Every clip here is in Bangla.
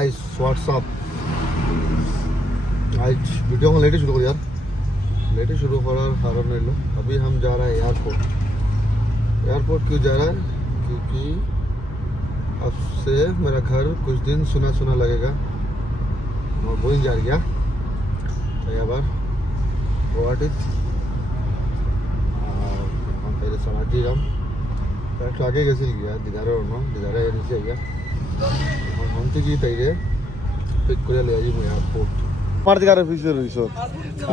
गाइस व्हाट्सअप आज वीडियो को लेटे शुरू कर यार लेटे शुरू करार कारण ले लो अभी हम जा रहे हैं एयरपोर्ट क्यों जा रहा है क्योंकि अब से मेरा घर कुछ दिन सुना सुना लगेगा मैं बोइंग जा गया तो यार गुवाहाटी हम पहले सनाटी जाम तो आगे कैसे गया दिदारे दिदारे नीचे गया हम থেকে তাইরে পিক করে লই যাই এয়ারপোর্ট আমার দিকে ফিসে রইছো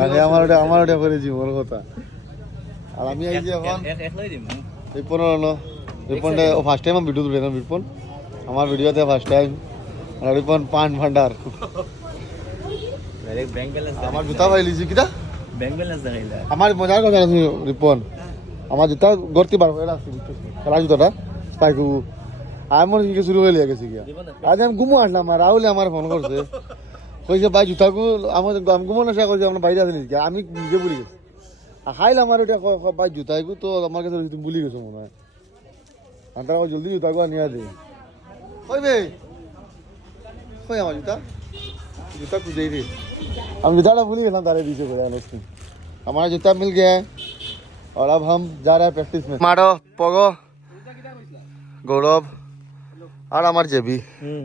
আগে আমার ওটা করে জীবন কথা আর আমি এই যে এখন একলাই দিম রিপন ও ফার্স্ট টাইম আমি ভিডিও তুললাম রিপন আমার ভিডিওতে ফার্স্ট টাইম আর রিপন পান ভান্ডার ডাইরেক্ট ব্যাংক ব্যালেন্স আমার জুতা পাইলিছি কিটা ব্যাংক ব্যালেন্স দেখাইলা আমার মজার কথা তুমি রিপন আমার জুতা গর্তি বার হয়ে আসছে খেলা জুতাটা স্পাইকু আমি কি শুরু হয়ে গেছি গিয়া আজ আমি ঘুমো আসলাম আর রাহুল আমার ফোন করছে কইছে ভাই জুতাকু আমি ঘুমো না করছি আমরা বাইরে আসলি আমি নিজে ভুলে গেছি আর খাইলাম আমার ওটা ভাই জুতাকু তো আমার কাছে তুমি ভুলে গেছো মনে হয় আমরা জলদি জুতাকু আনিয়া দে কই ভাই কই আমার জুতা খুঁজে দে আমি জুতাটা ভুলে গেলাম তারে দিছে করে আনছি हमारा जूता मिल गया है और अब हम जा रहे हैं प्रैक्टिस में मारो पगो गौरव আর আমার জেবি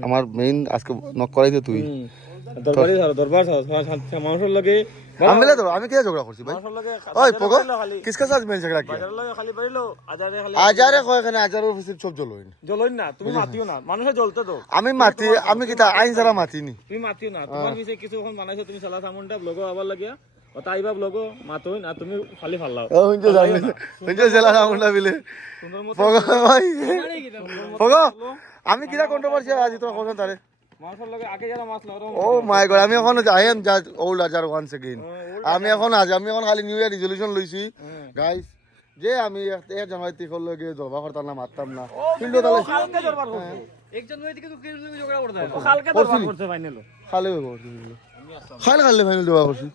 আমার মেইন আজকে নক করাইতে তুই দরবারে দরবার মানুষের লাগে আমি মিলে তো আমি কি ঝগড়া করছি ভাই ওই পগো কিসকা সাথ মেল ঝগড়া কিয়া বাজার লাগে খালি বাইলো আজারে কয় এখানে আজারের অফিসে সব জ্বলইন জ্বলইন না তুমি মাতিও না মানুষে জ্বলতে দাও আমি মাতি আমি কিটা আইন ছাড়া মাতিনি তুমি মাতিও না তোমার পিছে কিছু এখন বানাইছো তুমি সালা সামনটা ব্লগ আবার লাগিয়া ওটা আইবা ব্লগ মাতোই না তুমি খালি ফালাও ও হুঞ্জে জানি হুঞ্জে জেলা সামনটা বিলে পগো ভাই পগো আমি কিটা কন্ট্রোভার্সি আজি তোরা কোন তারে মানুষের লাগে আগে যারা মাছ লাগাও ও মাই গড আমি এখন আই এম জাস্ট ওল্ড আজার ওয়ান্স এগেইন আমি এখন খালি নিউ ইয়ার রেজলিউশন লইছি গাইস যে আমি 1 জানুয়ারি থেকে লগে দরবার করতাম না মারতাম না কিন্তু তাহলে কালকে দরবার করছো 1 জানুয়ারি থেকে তো কি ঝগড়া করতে কালকে দরবার করছে ফাইনাল খালে খালে ফাইনাল দেওয়া করছি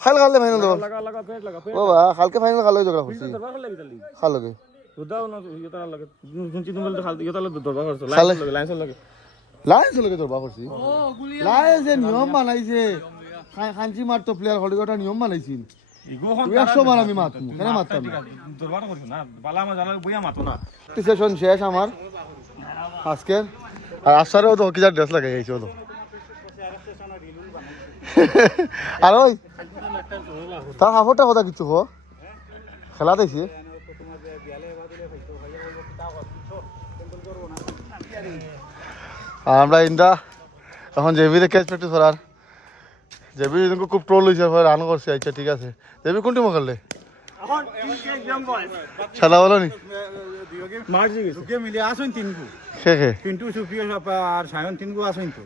খালে ফাইনাল দেওয়া লাগা লাগা পেট লাগা ও বা খালকে ফাইনাল খালে ঝগড়া করছি দরবার করলে বিতালি খালকে দুদাও না ইটা লাগে শুনছি তুমি বলতে খাল ইটা লাগে দরবার করছো লাইন লাগে লাইন্স লগে দরবার করছি লাইন্স নিয়ম বানাইছে খানচি মারতো প্লেয়ার হলিগটা নিয়ম বানাইছিল তুই 100 বার আমি মারতাম কেন মারতাম না দরবার করছো না বালা আমার জানা বইয়া মাতো না সেশন শেষ আমার আজকে আর আসারেও তো কি ড্রেস লাগাই গেছে তো আর ওই তার হাফটা কথা কিছু হো খেলা দেখছি আর আমরা ইন্দা এখন জেবিতে ক্যাচ প্র্যাকটিস করার জেবি খুব ট্রোল হয়েছে রান করছে আচ্ছা ঠিক আছে জেবি কোন টিমও খেললে সাদা বলো নি পিন্টু সুপ্রিয় আর সায়ন তিনগু আছেন তো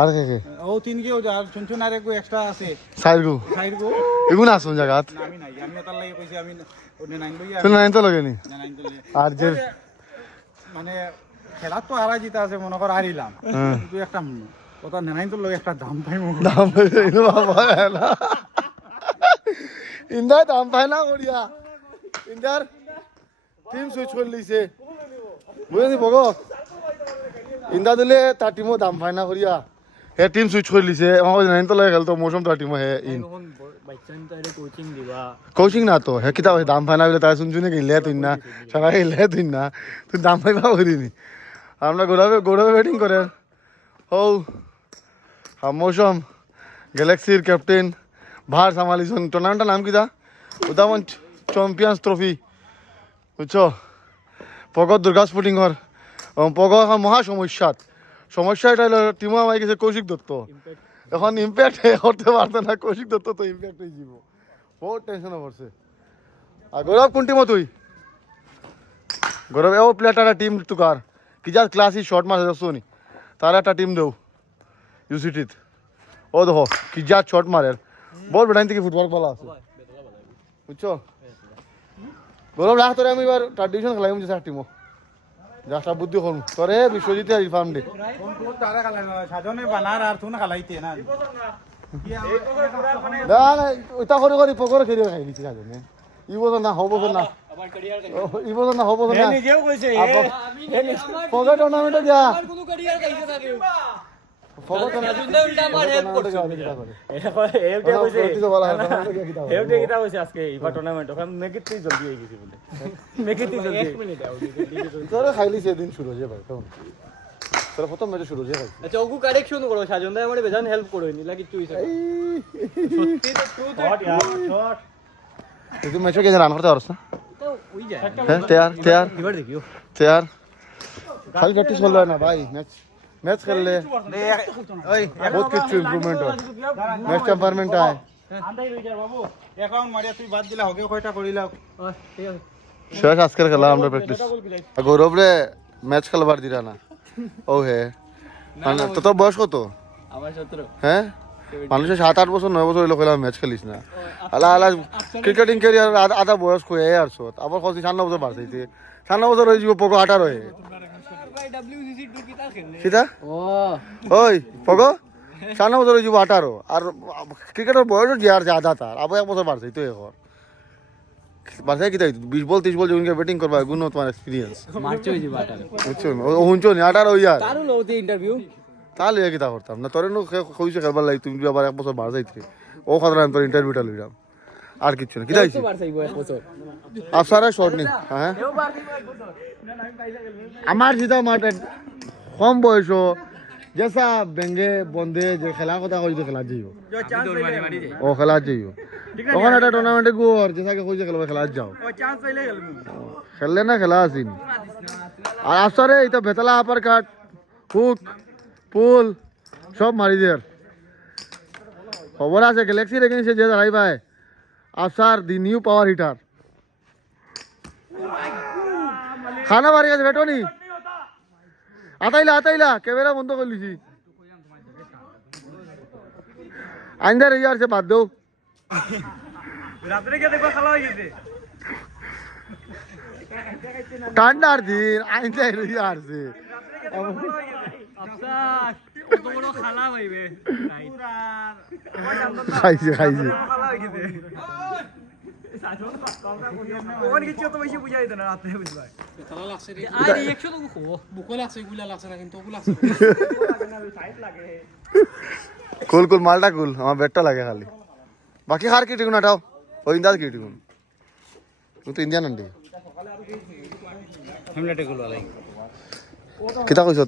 আর কে কে ও তিনগু আর চুনচুন আর একটু এক্সট্রা আছে সাইরগু সাইরগু এগুন আসুন জায়গাত আমি নাই আমি তার লাগি কইছি আমি ওনে নাইন লইয়া তুমি নাইন তো লাগে নি নাইন তো আর যে মানে খেলা তো হারা জিতা আছে মনে কর হারিলাম কিন্তু একটা কথা নাইন তো লগে একটা দাম পাইমু দাম পাইনো বাবা না ইন্দা দাম পাই না করিয়া ইন্দার টিম সুইচ করে লিছে বুঝলি বগো ইন্দা দিলে তার টিমও দাম পাই না করিয়া হে টিম সুইচ করে লিছে আমার নাইন তো লাগে খেলতো মৌসুম তার টিমও হে ইন কোচিং দিবা কোচিং না তো হে কিতা দাম পাই না বলে তাই শুনছুনে গেলে তুই না সারা গেলে তুই না তুই দাম পাইবা করিনি আমরা গৌরবে ব্যাটিং করে ও মৌসুম গ্যালাক্সির ক্যাপ্টেন ভার সামালিছন টুর্নামেন্টের নাম কিতা উদামন চ্যাম্পিয়ন্স ট্রফি বুঝছো পগত দুর্গা স্পোর্টিং ঘর পগ এখন মহা সমস্যা এটা হলো টিমও আমার গেছে কৌশিক দত্ত এখন ইম্প্যাক্ট করতে পারতো না কৌশিক দত্ত তো ইম্প্যাক্ট হয়ে যাব বহুত টেনশনে পড়ছে আর গৌরব কোন টিমও তুই গৌরব ও প্লেয়ারটা টিম তুকার কি যা ক্লাসি শর্ট মার নি তার একটা টিম দেও ইউসিটিত ও দেখো কি যা শর্ট মারে বহুত বেটাইন থেকে ফুটবল খেলা আছে বুঝছো গৌরব রাখ তোরে আমি এবার ট্রাডিশন খেলাই যে টিমও যাস্তা বুদ্ধি করুন তোরে বিশ্বজিতে রিফার্ম দে তারা খেলা সাজনে বানার আর তুই খেলাইতে না না ওইটা করে পকর খেলে খাই দিছি সাজনে ই বছর না হব না ই বছর না হব না নিজেও কইছে পকেট টুর্নামেন্টে যা খাইলি সেদিন শুরু হয়েছে ভাই কেমন তোরা প্রথম ম্যাচে শুরু হয়েছে আচ্ছা ওগু কারেকশন করো সাজন দা আমারে বেজান হেল্প করো নিলা কিছু হইছে সত্যি তো ট্রুথ তুই ম্যাচে কে রান করতে পারছ না তো ওই যায় হ্যাঁ তৈয়ার এবার দেখিও তৈয়ার খালি প্র্যাকটিস করলে হয় না ভাই ম্যাচ খেললে ওই বহুত কিছু ইমপ্রুভমেন্ট হয় ম্যাচ টেম্পারমেন্ট হয় অ্যাকাউন্ট মারিয়া তুই বাদ দিলা হগে কয়টা করিলা ঠিক আছে শেষ আজকের খেলা আমরা প্র্যাকটিস গৌরব রে ম্যাচ খেলবার দিরা না ও হে মানে তোর বয়স কত আমার 17 হ্যাঁ মানুষের 7-8 বছর 9 বছর হইলো খেলা ম্যাচ খেলিস না আলা আলা ক্রিকেটিং ক্যারিয়ার আধা বয়স কয়ে আসছো আবার কত 96 বছর বাড়ছে 96 বছর হয়ে যাব পগো 18 হয়ে ভাই ডব্লিউসিসি টু কি তা খেললে সেটা ও ওই পগো 96 বছর হয়ে যাব 18 আর ক্রিকেটের বয়স যে আর আধা তার আবার 1 বছর বাড়ছে তো এখন বাড়ছে কি তাই 20 বল 30 বল যখন ব্যাটিং করবা গুণ তোমার এক্সপেরিয়েন্স মারছো হই বাটা বুঝছো ও হুনছো নি 18 হই আর তারও লওতে ইন্টারভিউ তাহলে কি তা করতাম না তোর নো কইছে খেলবার লাগি তুমি আবার 1 বছর বাড় যাইতে ও খাতরা আমি তোর ইন্টারভিউটা লইলাম আর কিছু না কি তাইছি তো বারসাই বয়স বছর আফসারা শর্ট নি হ্যাঁ এও বারসাই বয়স বছর না আমি পাইলা গেল আমার যেটা মাঠে কম বয়স যেসা বেঙ্গে বন্ধে যে খেলা কথা কইছে খেলা যাইও চান্স মারি যায় ও খেলা যাইও ওখানে একটা টুর্নামেন্টে গোর যেসাকে কইছে খেলবে খেলা যাও ও চান্স পাইলে গেল খেললে না খেলা আসিন আর আফসারে এটা বেতলা আপার কাট হুক পুল সব মারি দেয়ার খবর আছে গ্যালাক্সি রেখেছে যে দাঁড়াই ভাই আফসার দি নিউ পাওয়ার হিটার খানা বাড়ি গেছে বেটনি আতাইলা ক্যামেরা বন্ধ করে লিছি আইন্দার ইয়ার সে বাদ দেও রাতে গিয়ে দেখো খেলা হয়ে গেছে ঠান্ডার দিন আইন্দার ইয়ার সে আফসার কত বড় খালা হইবে খাইছে খালা হয়ে গেছে ওখানে কিছু তো বেশি বুঝাই দেন রাতে বুঝবাই খেলা লাগছে রে আর রিঅ্যাকশন তো খুব বুকো লাগছে গুলা লাগছে না কিন্তু ওগুলা লাগছে কুল মালটা কুল আমার বেটটা লাগে খালি বাকি হার কি টিকুন আটাও ওই ইন্দাজ কি টিকুন তুই তো ইন্ডিয়ান আন্টি হেমলেটে গুলো লাই কিতা কইছ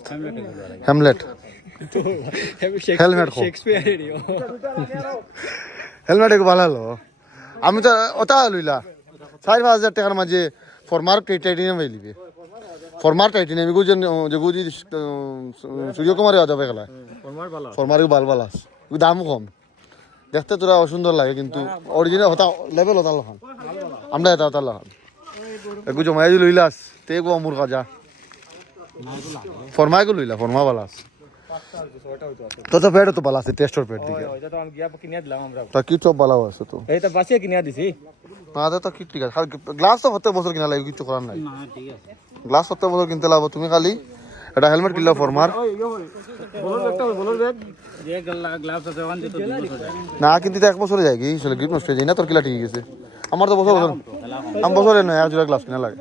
Hamlet helmet Shakespeare radio helmet একটু ভালো হলো আমি তো ওটা লইলা 4,000 টাকার মাঝে ফরমার টাইটেনিয়াম হইলিবে ফরমার টাইটেনিয়াম গুজন যে গুজি সূর্যকুমারে যাবে খেলা ফরমারও ভালো আছে দাম কম দেখতে তোরা অসুন্দর লাগে কিন্তু অরিজিনাল হতা লেভেল হতা লখান আমরা এটা হতা লখান একটু জমাই লইলাস তে গো আমুর কাজা ফরমাই গো লইলা ফরমা ভালো আছে তো পেট তো ভালো আছে টেস্টর পেট দিকে ওইটা তো আমি গিয়া কিনে দিলাম আমরা তা কি সব ভালো আছে তো এইটা বাসিয়ে কিনে দিছি না তো কি ঠিক আছে গ্লাস তো প্রত্যেক বছর কিনা লাগে কিছু করার নাই না ঠিক আছে গ্লাস প্রত্যেক বছর কিনতে লাগবে তুমি খালি এটা হেলমেট কিনলে ফরমার বলর ব্যাগ যে গ্লাভস আছে ওখান থেকে 2 বছর যায় না কিন্তু তো 1 বছরে যায় কি আসলে গ্রিপ নষ্ট হয়ে যায় না তোর কিলা ঠিক গেছে আমার তো বছর আমি বছরে নয় আর জোড়া গ্লাস কিনা লাগে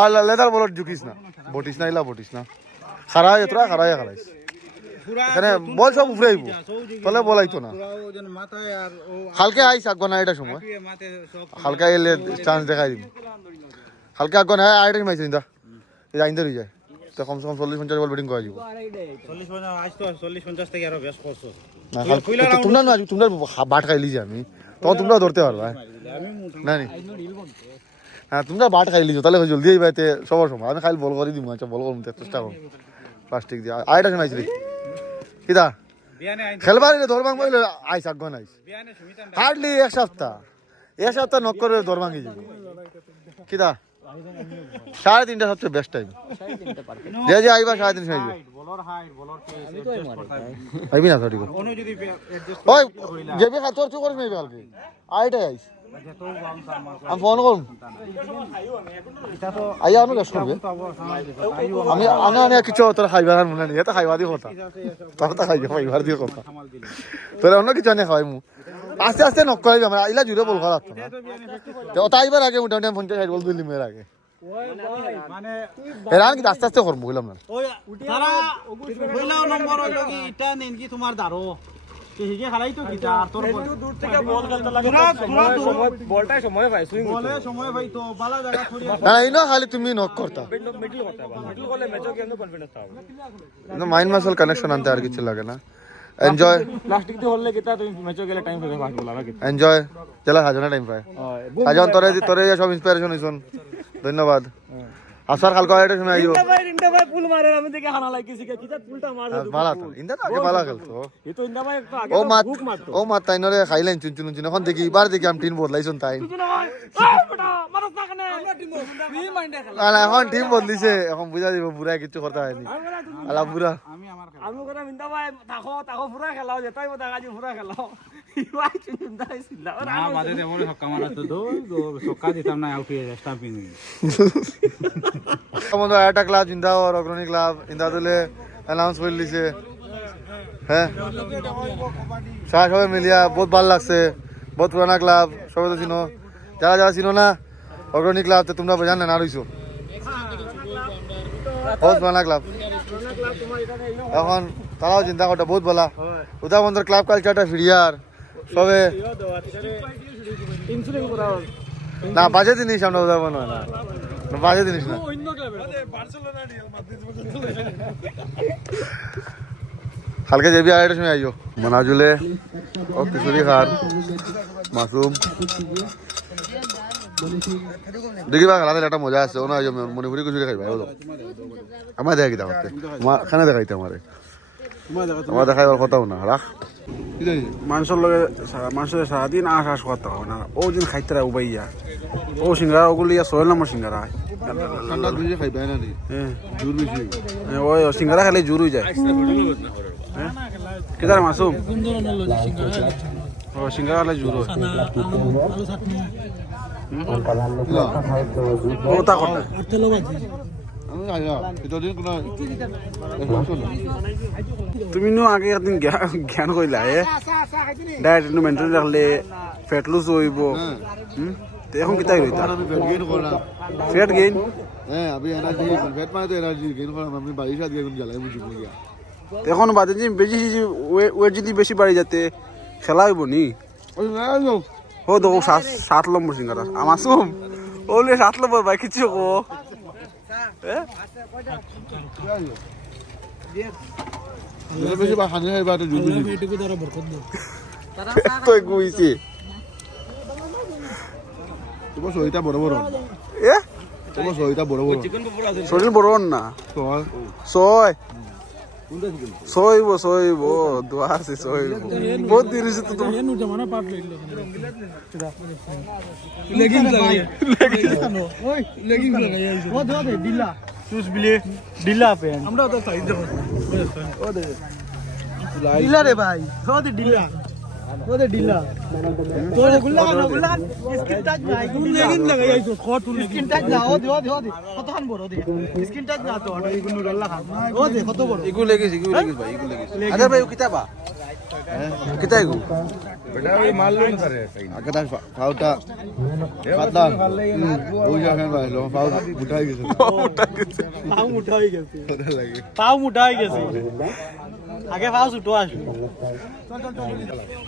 আর লেদার বলট ঝুঁকিস না বটিস না ইলা বটিস না খারাই এতরা খারাইস এখানে বল সব উপরে আইব তলে বলাইতো না ওজন মাথায় আর ও হালকা আইস আগ না এটা সময় মাথায় সব হালকা এলে চান্স দেখাই দিম হালকা আগ না আইডেন মাইছিন দা এই আইন্দা রই যায় তো কমসে কম 40-50 বল ব্যাটিং করা যাব 40 আজ তো 40-50 থেকে আরো বেশ করছো না তোমরা না তোমরা বাট খাইলি যে আমি তখন তোমরা ধরতে পারবা না নি হ্যাঁ তোমরা বাট খাইলি তাহলে জলদি আইবা এতে সবার সময় আমি খাইল বল করে দিম আচ্ছা বল করুম চেষ্টা করুম প্লাস্টিক দিয়ে আইডা শোনাইছিলি কিদা বিয়ানে আইন খেলবারে ধরবাং বইলে আইস আগ নাইস বিয়ানে সুমিতা হার্ডলি এক সপ্তাহ নক করে দর ভাঙি যাবে কিদা 3:30 সবচেয়ে বেস্ট টাইম যে আইবা 3:30 সময় বলার হাইট বলার কে আমি তো মারি আইবি না সঠিক অনু যদি অ্যাডজাস্ট ওই যেবি তোর তুই করিস নাই কালকে আইটা আইস তো বাম সামার আমি ফোন করুম এটা তো আইয়া আমি রেস্ট করবে তো আবার সামাল দিতে আইও আমি আনা কিছু তোর খাইবার আর মনে নেই এটা খাইবা দিয়ে কথা তোর তো খাইবার দিয়ে কথা সামাল দিলে তোর অন্য কিছু আনে খাওয়াই মু আস্তে আস্তে নক করাইবি আমরা ইলা জুড়ে বল করা লাগতো না তো ওটা আইবার আগে মোটামুটি 50-60 বল দিলি মেয়ের আগে মানে এরান কি আস্তে আস্তে করবো বুঝলাম না ওই তারা কইলাও নম্বর হইলো কি এটা নেন কি তোমার দাঁড়ো হিগে খালাই তো কি আর তোর দূর থেকে বল খেলতে লাগে বলটাই সময় পাই সুইং বলে সময় ভাই তো বালা জায়গা থরি না ইনো খালি তুমি নক করতা মিডল করতে হবে মিডল করলে ম্যাচও কেন কনফিডেন্স পাবে কিন্তু মাইন্ড মাসল কানেকশন আনতে আর কিছু লাগে না এনজয় প্লাস্টিক দিয়ে হলে কিতা তুমি ম্যাচও গেলে টাইম পাবে ফাস্ট বলার কি এনজয় জেলা সাজনা টাইম পায় সাজন তোরে তোরে সব ইন্সপিরেশন হইছন ধন্যবাদ আসার কালকে এটা সময় আইও ইন্ডা ভাই পুল মারে আমি দেখে হানা লাগিছি কিতা পুলটা মারে ভালো তো ইন্দা তো আগে ভালো খেলতো এই তো ইন্ডা ভাই একটু আগে ও মাত বুক মারতো ও মাত তাই নরে খাইলেন চুন চুন চুন এখন দেখি এবার দেখি আমি টিম বদলাইছন তাই ইন্ডা ভাই এই বেটা মারছ না কেন আমরা টিম ফ্রি মাইন্ডে খেলা না না এখন টিম বদলিছে এখন বুঝা দিব বুড়া কিছু করতে হয়নি আলা বুড়া আমি আমার আমি করে ইন্ডা ভাই তাকো পুরা খেলাও যে তাই বতা আজি পুরা খেলাও ইওয়াই চিন্তা হইছিল না বাদে দেবো সক্কা মারা তো দো সক্কা দিতাম না আউট হয়ে স্টাম্পিং আমাদের একটা ক্লাব চিন্তা আর অগ্রণী ক্লাব ইন্দা দিলে অ্যানাউন্স করে দিছে হ্যাঁ সবাই মিলিয়া বহুত ভালো লাগছে বহুত পুরানা ক্লাব সবাই তো চিনো যারা যারা চিনো না অগ্রণী ক্লাব তো তোমরা বোঝান না রইছো বহুত পুরানা ক্লাব এখন তারাও চিন্তা করতে বহুত বলা উদা বন্ধর ক্লাব কালচারটা ফিরিয়ার সবে ইনসুলিন করা না বাজে জিনিস আমরা উদা বন্ধ না বাজে জিনিস না অন্য ক্লাবে বার্সেলোনা রিয়াল মাদ্রিদ কালকে যাবি আর একটা সময় আইও মনাজুলে ও কিশোরী খান মাসুম দেখি বা খেলা একটা মজা আছে ওনা মণিপুরি কিশোরী খাইবা হলো আমার দেখা কিতা করতে খানা দেখাইতে আমারে আমার দেখাইবার কথাও না রাখ মানুষের লগে মানুষের সারাদিন আশ করতে হবে না ও দিন খাইতে রাখবো ভাইয়া ও সিঙ্গারা ওগুলি ছয় নম্বর সিঙ্গারা ঠান্ডা দুইটা খাইবা না নি জোর বেশি ওই সিঙ্গারা খেলে জোর হয়ে যায় কেদার মাসুম ও সিঙ্গারা খেলে জোর হয় ও তা কথা আমি আয়া এটা দিন কোন তুমি নো আগে একদিন জ্ঞান কইলা ডায়েট মেনটেন রাখলে ফ্যাট লুজ হইব এখন কিতাই রইতা আমি ফ্যাট গেইন করলাম ফ্যাট গেইন হ্যাঁ আমি এনার্জি ফ্যাট মানে তো এনার্জি গেইন করলাম আমি বাড়ি সাথে গেইন জ্বালাই মুজি গিয়া এখন বাদে যে বেশি ওয়েট যদি বেশি বাড়ি যাতে খেলা হইব নি ওই না যাও ও দেখো 7 নম্বর সিঙ্গারা আমার সুম ওলে 7 নম্বর ভাই কিছু কো যেটা বেশি বা হানি হয় বা তো জোর বেশি এটুকু দ্বারা বরকত দাও তুই কইছি তোমার শরীরটা বড় বড় এ তোমার শরীরটা বড় বড় চিকেন পকোড়া আছে শরীর বড় না তো ছয় দোয়া আছে ছয় বহুত দিন হয়েছে তো তোমার ಏನು ಜಮಾನ ಪಾಟ್ ಲೈಲ್ಲ ಲೆಗಿಂಗ್ ಓಯ್ ಲೆಗಿಂಗ್ ಲಗಾಯ ಓ ದಿಲ್ಲ ಶೂಸ್ ಬಿಲಿ ಡಿಲ್ಲಾ ಪೆನ್ আমরা তো সাইজ দেখো ও দে ডিলা রে ভাই ও দে ডিলা ও দে ডিলা তোর গুল্লা স্কিন টাচ ভাই লেগিং লাগাই আইছো কত স্কিন টাচ না ও দে কতখান বড় দে স্কিন টাচ না তো এগুলো গল্লা খা ও দে কত বড় ইগু লেগিস ভাই ইগু লেগিস আরে ভাই কিতাবা কিতা ইগু বেটা ওই মাল লই না রে আগে তার ফাউটা পাতলা ওই জায়গায় বাইলো ফাউ উঠাই গেছে পাও মুঠা হয়ে গেছে ওটা লাগে পাও মুঠা হয়ে গেছে আগে পাও ছুটো আসবে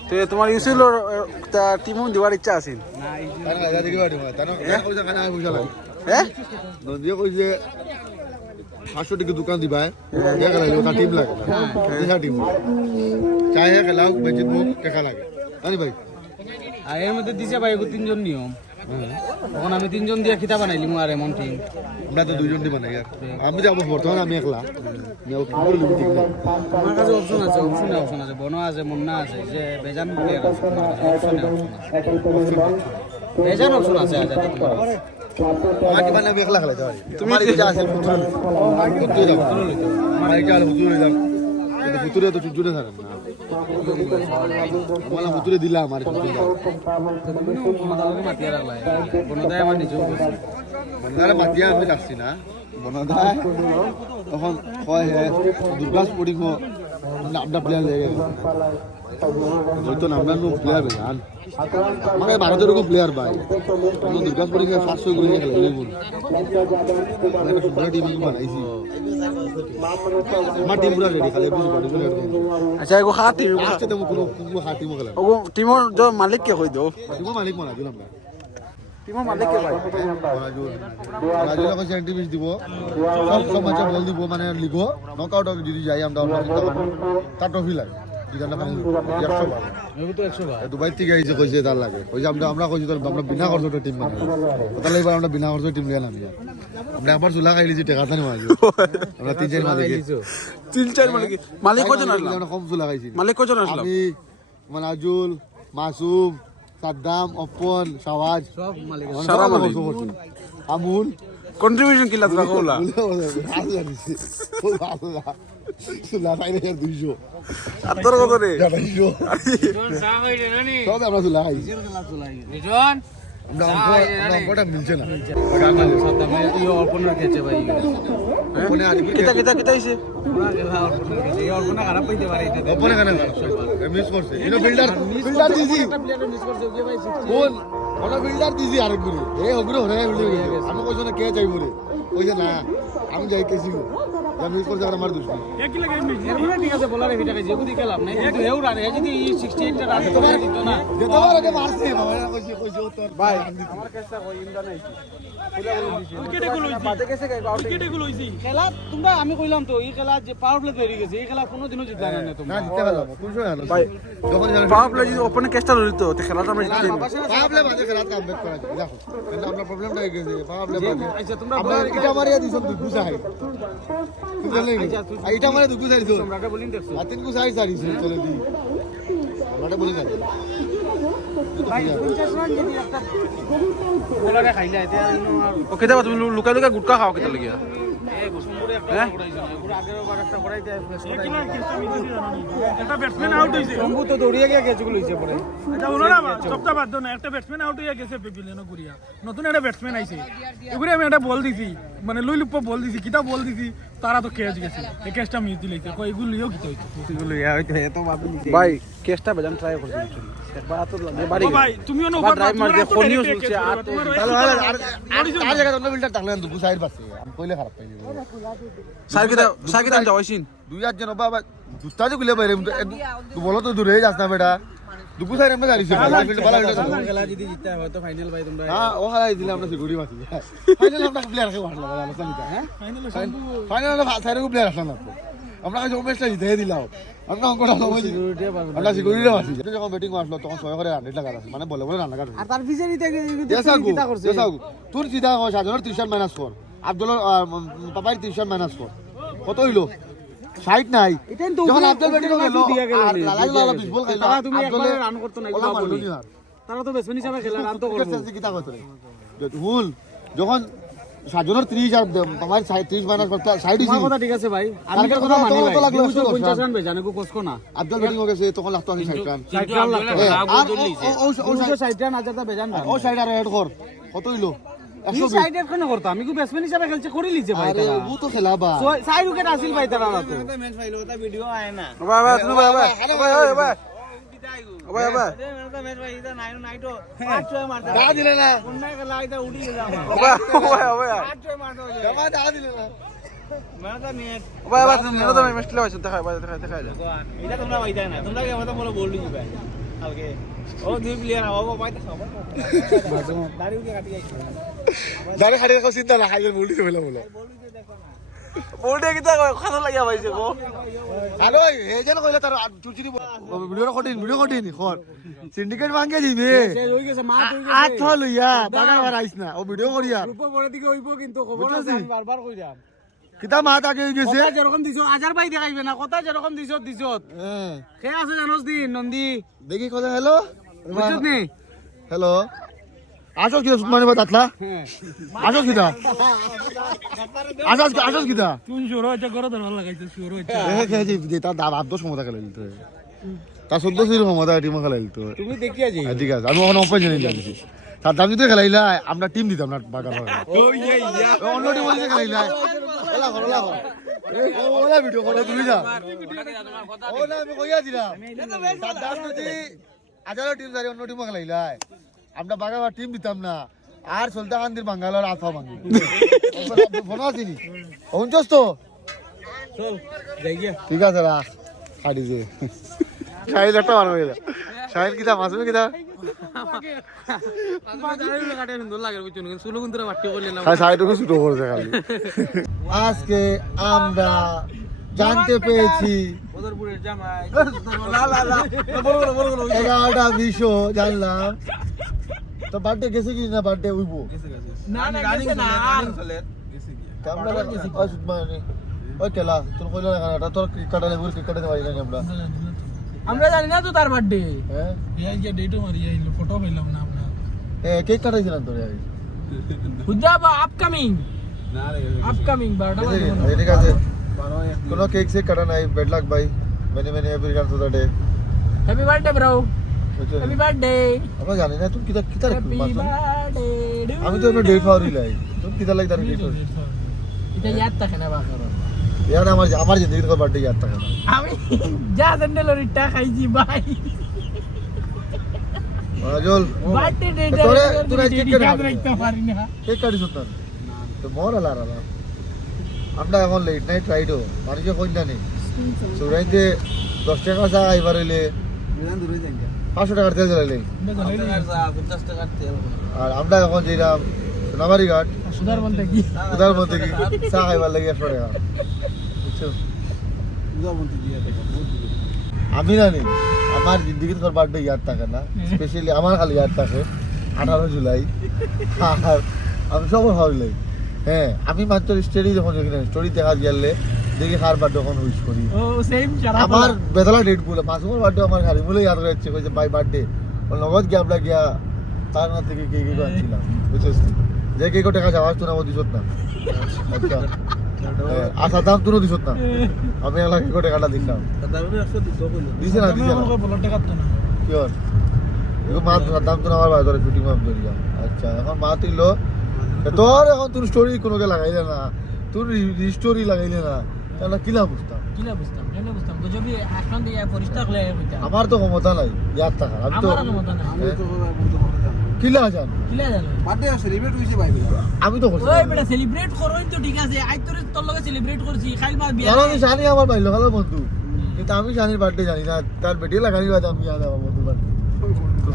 তো তোমার ইউসিল টিমও দিবার ইচ্ছা আছিল তার লাগা দেখি বাড়ি মা তার এক পয়সা খানা পয়সা লাগে হ্যাঁ নদিয়া কইছে 500 টাকা দোকান দিবা এক লাগে ওটা টিম লাগে দেখা টিম চাই এক লাখ বেচে বুক টাকা লাগে আনি ভাই আর এর মধ্যে দিছে ভাই তিনজন নিয়ম তখন আমি তিনজন দিয়ে খিতা বানাইলি আর এমন টিম আমরা তো দুইজন টিম বানাই আমি যাবো বর্তমানে আমি একলা আমি ঠিক না আমার কাছে অপশন আছে বনো আছে মুন্না আছে যে বেজান প্লেয়ার আছে বেজান অপশন আছে আজ আগে মানে আমি একলা খেলাইতে পারি তোমার এই যে আছে ফুতুর আমার এই যে ফুতুর দাম কিন্তু ফুতুরে তো চুজুরে থাকে না বলা ফুতুরে দিলা আমার ফুতুরে বনদাকে মাতিয়া রাখলা বনদায় আমার নিজেও বনদারে মাতিয়া আমি রাখছি না বনদায় তখন কয় হে দুর্গাস পড়িব আপনার প্লেয়ার লেগে হয়তো আমরা নো প্লেয়ার জান মানে ভারতের রকম প্লেয়ার ভাই আমরা দুর্গাপুরে গিয়ে ফার্স্ট করে খেলে বল আমরা সুন্দর টিম বানাইছি আমার টিম পুরা রেডি খালি বুঝ বাড়ি চলে আচ্ছা এগো খাতি লাস্টে তো কোনো হাতি মো খেলা ওগো টিমর যে মালিক কে কই দাও টিম মালিক মানা দিলাম না টিমর মালিক কে ভাই রাজু রাজু সেন্টিমিটার দিব সব ম্যাচে বল দিব মানে লিগো নকআউট যদি যাই আমরা তার ট্রফি লাগে দিগানা মানে 100 বার আমি তো 100 বার দুবাই থেকে আইছে কইছে তার লাগে কইছে আমরা কইছি তোর আমরা বিনা খরচে টিম বানাই তাহলে এবার আমরা বিনা খরচে টিম লিয়া না আমরা একবার চুলা খাইলি যে টাকা তানি মাঝে আমরা 3-4 মালিক 3-4 মালিক মালিক কজন আসলো আমরা কম চুলা খাইছি মালিক কজন আসলো আমি মানাজুল মাসুম সাদ্দাম অপন শাওয়াজ সব মালিক সারা মালিক আমুল কন্ট্রিবিউশন কিলা তোরা কোলা চুলা খাইলে 200 আর তোর কত রে 250 সব আমরা চুলা খাইছি নিজন আমরা অঙ্কটা মিলছে না ইয়ে অল্পনার খেয়েছে ভাই ওখানে আরিফ কিতা কিতা কিতা হইছে এই অল্পনা খারাপ পাইতে পারে এটা ওখানে কেন মিস করছে এটা বিল্ডার দিছি মিস করছে যে ভাই কোন ওটা বিল্ডার দিছি আরেক গুলো ওগুলো হরে বিল্ডার আমি কইছ না কে চাই বলে কইছে না আমি যাই কেছি যা মিস করছে আমার দুশ্মন একই লাগে মিস এর ঠিক আছে বলার ভিডিও যে বুদ্ধি খেলাম না কিন্তু এও রান এ যদি 68 টা রান তোমার দিত না যতবার আগে মারছে বাবা কইছে তোর ভাই আমার কেসটা কই ইন্দা নাই উইকেটে গোল হইছে বাদে গেছে গাই আউট উইকেটে গোল হইছে খেলা তোমরা আমি কইলাম তো এই খেলা যে পাওয়ার প্লে তৈরি গেছে এই খেলা কোনোদিনও জিতলা না না তোমরা জিতে গেল কোন সময় হলো ভাই যখন পাওয়ার প্লে যদি ওপেনে কেসটা লইতো তে খেলাটা আমরা জিতে যাই পাবলে বাজে খেলা কাম ব্যাক করা যায় দেখো কিন্তু আমরা প্রবলেমটা হয়ে গেছে পাবলে বাজে আচ্ছা তোমরা আমরা এটা মারিয়া দিছম দুগু সাই এটা মারিয়া দুগু সাই দিছো তোমরা একটা বোলিং দেখছো আর তিন গু সাই সারি চলে দি আমরা বলি না ভাই 50 রান যদি একটা বোলারে খাইলা এটা ওকে দাও তুমি লুকা লুকা গুটকা খাও কিতা লাগিয়া এই গোসমপুরে একটা করাইছে না পুরো আগের বার একটা করাইতে একটা ব্যাটসম্যান আউট হইছে শম্ভু তো দৌড়িয়ে গিয়ে ক্যাচ গুলো হইছে পরে এটা ওনারা সপ্তাহ বাদ না একটা ব্যাটসম্যান আউট হয়ে গেছে পেভিলিয়ন গুরিয়া নতুন একটা ব্যাটসম্যান আইছে এগুরে আমি একটা বল দিছি মানে লুইলুপ বল দিছি কিটা বল দিছি তারা তো ক্যাচ গেছে এই ক্যাচটা মিস দিলাইছে কই এগুলো লিও কিটা হইছে এগুলো ইয়া হইতো এত ভাবি ভাই কেসটা বেজান ট্রাই করছি একবার তো বাড়ি ও ভাই তুমিও নো ড্রাইভ মার দিয়ে ফোনিও চলছে আর তো আর জায়গা অন্য বিল্ডার থাকলে দুগু সাইড পাচ্ছে আমি কইলে খারাপ পাইলি সার্কিট যাওয়াইছিন দুই আটজন বাবা দুস্তাজি গুলে বাইরে তুই বলো তো দূরে যাস না বেটা দুগু সাইড আমরা গাড়ি খেলা যদি জিততে হয় তো ফাইনাল ভাই তোমরা হ্যাঁ ও হারাই দিলে আমরা সিকিউরিটি মাছি ফাইনাল আমরা প্লেয়ার কে মারলাম আলোচনা হ্যাঁ ফাইনাল আমরা সাইডে প্লেয়ার আসলাম না আমরা কাছে ম্যাচটা জিতে দিলাম আমরা অঙ্কটা আমরা সিকিউরিটি মাছি যখন ব্যাটিং মারলো তখন 6 করে 100 লাগা আছে মানে বলে বলে রান লাগা আর তার পিছে নিতে কিতা করছে তোর সিধা সাজনের 30 রান মাইনাস কর আব্দুল পাপাই 30 রান মাইনাস কর কত হইলো 60 নাই এটাই তো যখন আব্দুল ব্যাটিং গেল দিয়া গেল লালাই লালা 20 বল খাইলো তারা তুমি একবার রান করতে না ওলা মারলো নি তারা তো ব্যাটসম্যান হিসেবে খেলা রান তো করবে কিতা কইতো রে হুল যখন সাজনের 30 আর পাপাই 30 মাইনাস করতে 60 তোমার কথা ঠিক আছে ভাই আমি কালকের কথা মানি কথা ভাই লাগলো 50 রান বেজানে কো কষ্ট না আব্দুল ব্যাটিং গেছে তখন লাগতো 60 রান 60 রান লাগতো ও 60 রান আজাদা বেজান ও সাইড আর এড কর কত হইলো এই সাইড এর কেন করতো আমি কো ব্যাটসম্যান হিসেবে খেলছে করে লিছে ভাই আরে ও তো খেলাবা সাইড উইকেট আসিল ভাই তারা তো ভাই ভাই তুমি ভাই ভাই ভাই ভাই ভাই ভাই দা দিলে না ভাই ভাই জমা দা দিলে না ভাই ভাই তুমি মেরে দাও ম্যাচ লাগাইছো দেখা ভাই দেখা দেখা যা দাঁড়ে খাড়ি রাখো চিন্তা না খাইলে বলি ফেলা বলে বলতে কিটা খানা লাগিয়া পাইছে গো আরে এই যেন কইলে তার চুচি দিব ভিডিও কঠিন খর সিন্ডিকেট ভাঙে দিবে হই গেছে মা হই গেছে আট লইয়া বাগান আইছ না ও ভিডিও করিয়া গ্রুপ পরে দিকে হইবো কিন্তু খবর আছে আমি বারবার কইরাম কিতা মাত আগে গেছে কথা যেরকম দিছো আজার ভাই দেখাইবে না কথা যেরকম দিছো হ্যাঁ কে আছে জানোস দিন নন্দী দেখি কথা হ্যালো বুঝছ নি হ্যালো আসো কি মানে বাতলা আসো কিটা আসো কিটা তুই জোর হইছে করে ধর লাগাইছে জোর হইছে খেয়েছি যে তার দাব আব্দ সমতা খেলে দিতে তার 14 সির ক্ষমতা টিম খেলে দিতে তুমি দেখিয়া যাই ঠিক আছে আমি ওখানে ওপেন জানি জানিছি তার দাম যদি খেলাইলা আমরা টিম দিতাম না বাগার অন্য টিম বলছে খেলাইলা এলা ওলা ভিডিও করে তুই যা ও না আমি কইয়া দিলাম সাদ্দাম যদি আজারো টিম যারে অন্য টিম খেলাইলাই আমরা বাগাবার টিম দিতাম না আর সুলতানদের বাঙ্গালোর আফা ভাঙি ফোন আসিনি পৌঁছস তো চল যাই গিয়া ঠিক আছে রাখ খাটি যে শাহিদ একটা বার হয়ে যা শাহিদ কিতা মাসুমি কিতা শাহিদকে ছোট করেছে খালি আজকে আমরা জানতে পেরেছি 11টা বিষয় জানলাম তো বার্থডে গেছে কি না বার্থডে উইবো ওই কেলা তোর কইলো না এটা তোর ক্রিকেটারে বুল ক্রিকেটারে পাইলা না আমরা জানি না তো তার বার্থডে হ্যাঁ এই যে ডেটও মারি এই ফটো পেলাম না আমরা কেক কাটাইছিলাম তোর আগে হুজাবা আপকামিং বারোটা ঠিক আছে কোনো কেক সে কাটা নাই বেড লাক ভাই many many happy return to the day happy birthday bro happy birthday আমরা জানি না তুমি কিতা কিতা রাখছো হ্যাপি বার্থডে আমি তো ডেট ফাওরি লাই তুমি কিতা লাগ তার ডেট এটা ইয়াদ থাকে না বাকার यार আমার জিন্দগি তো বার্থডে ইয়াদ থাকে না আমি যা স্যান্ডেলের ইটা খাইছি ভাই রাজল বার্থডে ডে তোরা কেক কাটা রাখতে পারি না কেক কাটি সত্য তো মোর আলারা আমরা এখন লেট নাইট রাইডও মানুষে কই না নেই সুরাইতে 10 টাকা চা আইবার হইলে 500 টাকার তেল জ্বালাইলে আর আমরা এখন যেরাম সোনাবাড়ি ঘাট সুদার বলতে কি উদার মধ্যে কি চা খাইবার লাগে 100 টাকা বুঝছো আমি জানি আমার জিন্দগির তোর বার্থডে ইয়াদ থাকে না স্পেশালি আমার খালি ইয়াদ থাকে 18 জুলাই আর আমি সবার ভাবলাই হ্যাঁ আমি মাত্র স্টোরি যখন স্টোরি দেখা গেলে দেখি কার বার্থডে যখন উইশ করি ও সেম চারা আমার বেদলা ডেট বলে মাসুমের বার্থডে আমার খালি বলে ইয়াদ রয়েছে কইছে ভাই বার্থডে ওর নগদ গিয়ে আমরা গিয়া তার না থেকে কেক কেক আনছিলাম বুঝছিস যে কেক টাকা যাওয়া তো না দিছত না আচ্ছা আচ্ছা দাম তুলো দিছত না আমি এলা কেক টাকাটা দিলাম দিছে না বলতে কাটতো না কি হল এগো মা দাম তো আমার বাজারে ফিটিং মাপ ধরিয়া আচ্ছা এখন মা তুইলো তোর এখন তোর স্টোরি কোনো কে লাগাইলে না তোর স্টোরি লাগাইলে না তাহলে কিলা বুঝতাম কেন বুঝতাম গজবি এখন দিয়ে পরিষ্কার হলে কইতা আমার তো ক্ষমতা নাই ইয়াদ থাকার আমি তো আমার মত না কিলা জান কিলা জানো বার্থডে সেলিব্রেট হইছে ভাই আমি তো করছি ওই বেটা সেলিব্রেট করোই তো ঠিক আছে আই তোর লগে সেলিব্রেট করছি খাইল মা বিয়া কারণ আমি জানি আমার ভাই লোকালের বন্ধু কিন্তু আমি জানির বার্থডে জানি না তার বেটি লাগানি বাদ আমি জানি আমার বন্ধু বার্থডে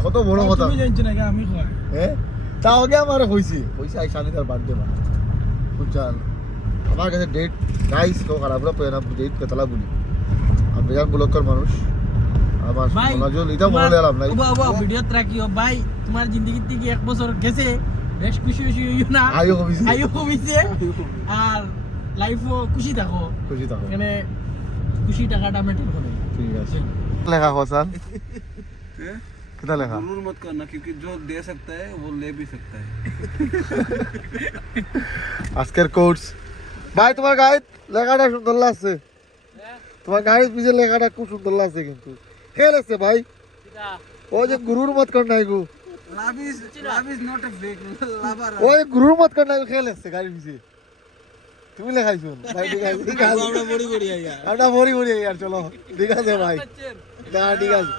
কত বড় কথা তুমি জানছ না আমি কই হ্যাঁ তাও আগে আমার কইছি আই জানি তার বার্থডে মানে বুঝছেন আমার কাছে ডেট গাইস তো খারাপ না পেনা ডেট কেতলা বলি আমি বেজান ব্লকার মানুষ আমার নজর এটা মনে এলাম নাই বাবা ভিডিও রাখিও ভাই তোমার জিন্দগি থেকে এক বছর গেছে বেশ খুশি হইও না আয়ো কমিছে আর লাইফও খুশি থাকো এখানে খুশি টাকাটা মেনটেন করো ঠিক আছে লেখা হোসান कितना लिखा गुरूर मत करना क्योंकि जो दे सकता है वो ले भी सकता है আজকের কোর্স ভাই তোমার গায়ে লেখাটা সুন্দর লাগছে তোমার গায়ের পিছে লেখাটা খুব সুন্দর লাগছে কিন্তু খেল আছে ভাই ও যে গুরুর মত কর নাই গো love is not a fake lover ওই গুরুর মত কর নাই খেল আছে গায়ের পিছে তুমি লেখাইছো ভাই ঠিক আছে আমরা বড়ি বড়ি यार চলো ঠিক আছে ভাই না ঠিক আছে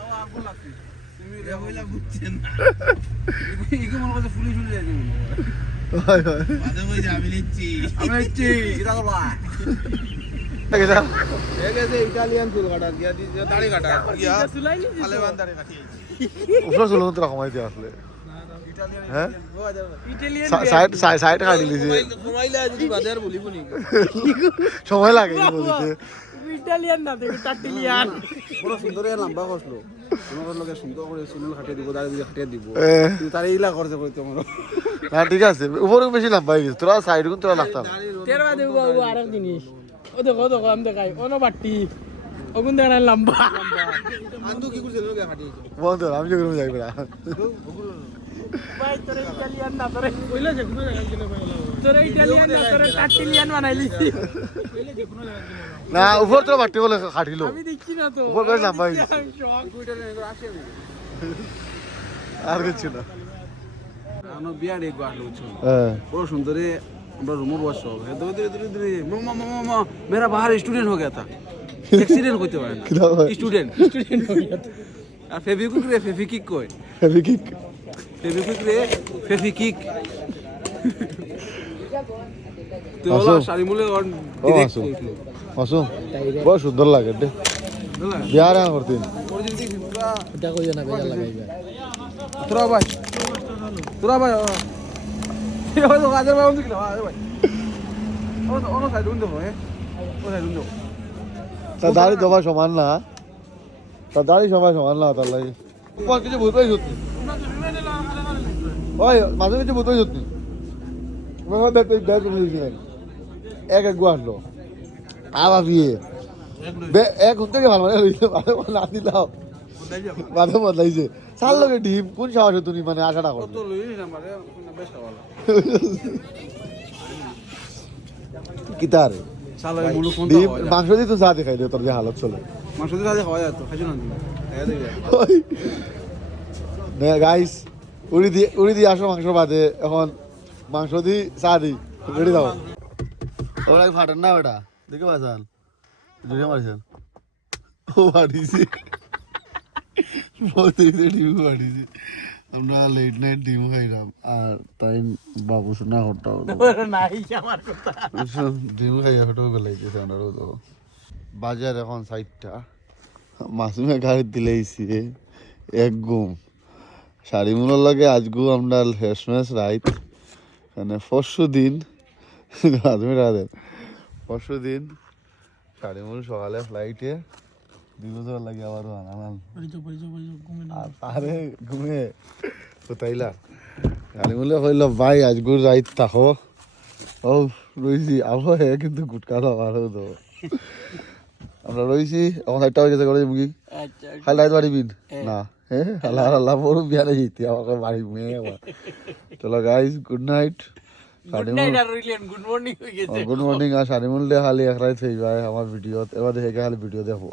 তুমি রেহইলা বুঝছেন না ইগো মনে করতে ফুলি ফুলি যাই ভাই ভাই বাদে কই যাবি নিচ্ছি আমি নিচ্ছি এটা করবা দেখেছা দেখেছে ইতালিয়ান চুল কাটা দিয়া দিছে দাড়ি কাটা ইয়া আলেবান দাড়ি কাটি উপরে চুল তো কমাই দিয়া আসলে ইতালিয়ান হ্যাঁ ইটালিয়ান সাইড কাটি দিছে ঘুমাইলে যদি বাজার বলিব নি সময় লাগে বলতে ইটালিয়ান না দেখো টাটিলিয়ান বড় সুন্দর লম্বা কসলো আমার লগে সুন্দর করে চুল কাটিয়ে দিব দাড়ি দিয়ে কাটিয়ে দিব তুই তার এইলা করতে কইতো আমার না ঠিক আছে উপরে বেশি লম্বা হয়ে গেছে তোরা সাইড গুন তোরা লাগতাম তের বাদে ও আরেক জিনিস ও দেখো আমি দেখাই ওনো বাটি ওগুন দেখা লম্বা আন্দু কি করছিস লগে কাটিয়েছে বন্ধু আমি যে করব যাই বেড়া ভাই তোরে ইটালিয়ান না তোরে কইলা যে কোনো জায়গা গেলে ভাই তোরে ইটালিয়ান না তোরে টাটিলিয়ান বানাইলিছি কইলে যে কোনো জায়গা গেলে না উপর তোরা বাটি বলে খাটিলো আমি দেখছি না তো উপর বেশ লম্বা হয়ে গেছে ইটালিয়ান আসে আর কিছু না আনো বিয়া রে গালো ছো হ্যাঁ বড় সুন্দরে আমরা रूम वर्कशॉप है धीरे धीरे धीरे मामा मामा मामा मेरा बाहर स्टूडेंट हो गया था एक्सीडेंट होते हुए কিতা হয় स्टूडेंट আর ফেভিকুইক রে ফেভিকিক কই হেভি কিক ফেভিকুইক রে ফেভিকিক তো আসো। ওলা শাড়িমুলে অন ও আসো আসো বড় সুন্দর লাগে রে বিয়ার করতে এটা কই না বেজার লাগাইবা তোরা ভাই এই হলো গাজর ভাই ওদিকে ভাই ভাই ওনো সাইড উন্দ হয় ও সাইড উন্দ তা দাড়ি দবা সমান না তা দাড়ি সমান না তার লাগে কোন কিছু বুঝতেই সত্যি ওই মাঝে কিছু বুঝতেই সত্যি মনে দেখতে দেখতে বুঝছিলেন এক গু আসলো আবার বিয়ে এক ঘন্টা থেকে ভালো মানে না দিলাম মাঝে বদলাইছে সার লোকে ডিম কোন সাহসে তুমি মানে আশাটা করো তো লই না মানে বেশ ভালো কিতার শালা মুলু কোন ডিম মাংস দিয়ে তো চা দেখাই দে তোর যে হালত চলে মাংস দিয়ে আজ খাওয়া যায় তো খাইছো না তুমি খাইয়া দেবে গাইস উড়ি দিয়ে আসো মাংস বাদে এখন মাংস দি চা দি রেডি দাও ওরা ফাটেন না ওটা দেখে বাজান দুটো মারছেন ও বাড়িছে ডিম বাড়িছে আমরা লেট নাইট ডিম খাইলাম আর তাই বাবু শোনা হটাও নাই আমার কথা ডিম খাইয়া হটাও বেলাইছে আমারও তো বাজার এখন 60টা মাসুমে গাড়ি দিলেইছি এক গুম শাড়িমুলোর লাগে আজগু আমরা শেষমেশ রাইত মানে পরশু দিন পরশু দিন শাড়িমুল সকালে ফ্লাইটে 2 বছর লাগে আবারও আনালাম আর তারে ঘুমে কোথাইলা শাড়িমুলে কইল ভাই আজগুর রাইত থাকো ও রইছি আবার হে কিন্তু গুটকা খাওয়ারও তো আমরা রইছি এখন 6টা হয়ে গেছে করে মুগি খালি রাইত বাড়িবিন না হ্যাঁ আল্লাহ আল্লাহ বড় বিয়ারে যেতে আমাকে বাড়ি মেয়ে আবার চলো guys good night good morning হয়ে গেছে গুড মর্নিং আর শাড়িমুল দে খালি এক রাইত হয়ে যায় আমার ভিডিওত এবার দেখে খালি ভিডিও দেখো